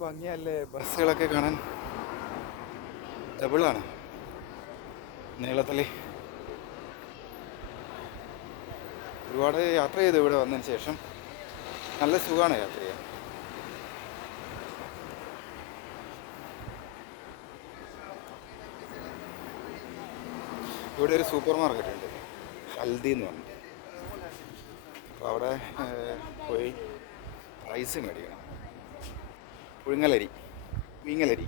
ഭംഗിയല്ലേ ബസ്സുകളൊക്കെ കാണാൻ. ഡബിളാണ് നീളത്തിൽ. ഒരുപാട് യാത്ര ചെയ്തു ഇവിടെ വന്നതിന് ശേഷം. നല്ല സുഖമാണ് യാത്ര ചെയ്യാൻ. ഇവിടെ ഒരു സൂപ്പർ മാർക്കറ്റ് ഉണ്ട്, ഹൽദി എന്ന് പറഞ്ഞിട്ട്. അപ്പോൾ അവിടെ പോയി റൈസ് മേടിക്കണം. പുഴുങ്ങലരി, മീങ്ങലരി.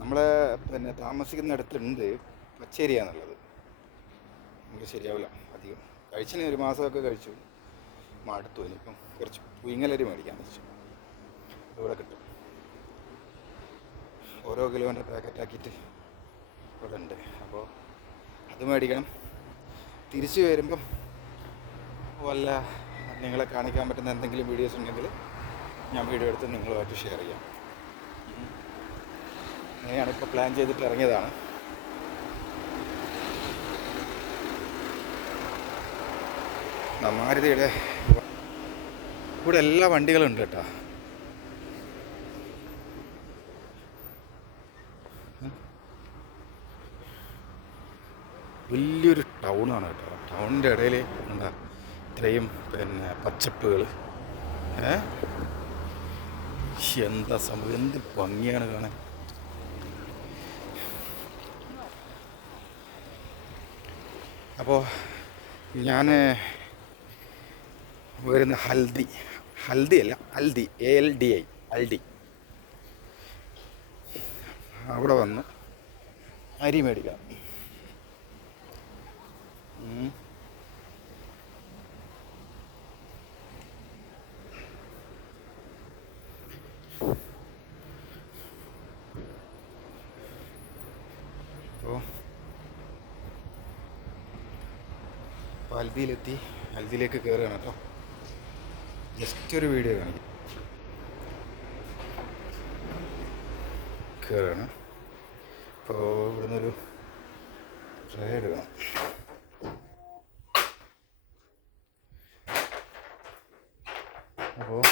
നമ്മൾ താമസിക്കുന്നിടത്തുണ്ട് പച്ചരിയാന്നുള്ളത്. നമുക്ക് ശരിയാവില്ല അധികം. കഴിച്ചിന് ഒരു മാസമൊക്കെ കഴിച്ചു, മടുത്തു. ഇനിയിപ്പം കുറച്ച് പുഴുങ്ങലരി മേടിക്കാൻ വെച്ചു. ഇവിടെ കിട്ടും. ഓരോ കിലോൻ്റെ പാക്കറ്റാക്കിയിട്ട് ഇവിടെ ഉണ്ട്. അപ്പോൾ അത് മേടിക്കണം. തിരിച്ചു വരുമ്പം വല്ല നിങ്ങളെ കാണിക്കാൻ പറ്റുന്ന എന്തെങ്കിലും വീഡിയോസ് ഉണ്ടെങ്കിൽ ഞാൻ വീഡിയോ എടുത്ത് നിങ്ങളുമായിട്ട് ഷെയർ ചെയ്യാം. അങ്ങനെയാണ് ഇപ്പോൾ പ്ലാൻ ചെയ്തിട്ട് ഇറങ്ങിയതാണ്. മാരുതിയുടെ ഇവിടെ എല്ലാ വണ്ടികളുണ്ട് കേട്ടോ. വലിയൊരു ടൗണാണ് കേട്ടോ. ടൗണിൻ്റെ ഇടയിൽ എന്താ ഇത്രയും പച്ചപ്പുകൾ. എന്താ സംഭവം, എന്ത് ഭംഗിയാണ് കാണാൻ. അപ്പോൾ ഞാൻ വരുന്ന ഹൽദി അല്ല ഹൽദി, ALDI, ഹൽദി. അവിടെ വന്ന് അരി മേടിക്കാം. അപ്പോൾ ഹൽദിയിലെത്തി. ഹൽദിയിലേക്ക് കയറുകയാണ് കേട്ടോ. ജസ്റ്റ് ഒരു വീഡിയോ കാണിക്കും. കയറുകയാണ്. അപ്പോൾ ഇവിടുന്നൊരു ട്രേ എടുക്കണം. അപ്പോൾ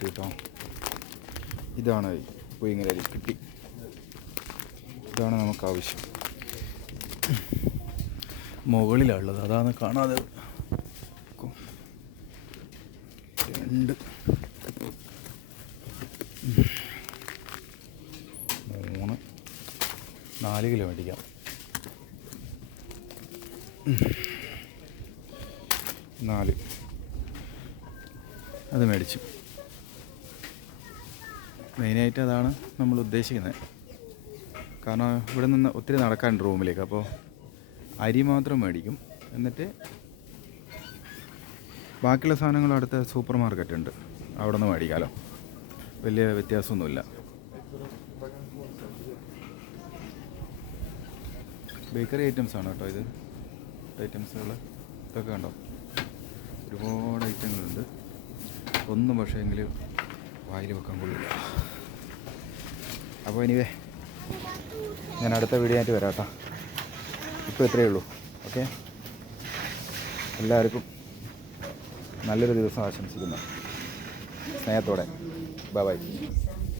കേട്ടോ, ഇതാണ് പുഴുങ്ങലരി. കിട്ടി. ഇതാണ് നമുക്ക് ആവശ്യം. മുകളിലുള്ളത് അതാണ് കാണാതെ. 2 3 4 കിലോ മേടിക്കാം. 4 അത് മേടിച്ചു. മെയിനായിട്ട് അതാണ് നമ്മൾ ഉദ്ദേശിക്കുന്നത്. കാരണം ഇവിടെ നിന്ന് ഒത്തിരി നടക്കാനുണ്ട് റൂമിലേക്ക്. അപ്പോൾ അരി മാത്രം മേടിക്കും. എന്നിട്ട് ബാക്കിയുള്ള സാധനങ്ങൾ അടുത്ത സൂപ്പർ മാർക്കറ്റ് ഉണ്ട്, അവിടെ നിന്ന് മേടിക്കാമല്ലോ. വലിയ വ്യത്യാസമൊന്നുമില്ല. ബേക്കറി ഐറ്റംസാണ് കേട്ടോ ഇത്. ഐറ്റംസുകൾ ഇതൊക്കെ കണ്ടോ, ഒരുപാട് ഐറ്റങ്ങളുണ്ട്. ഒന്നും പക്ഷേ എങ്കിലും വായിൽ വെക്കാൻ കൊള്ളില്ല. അപ്പോൾ എനിവേ ഞാൻ അടുത്ത വീഡിയോ ആയിട്ട് വരാം കേട്ടോ. ഇപ്പോൾ ഇത്രയേ ഉള്ളൂ. ഓക്കെ, എല്ലാവർക്കും നല്ലൊരു ദിവസം ആശംസിക്കുന്നു. സ്നേഹത്തോടെ. Bye bye.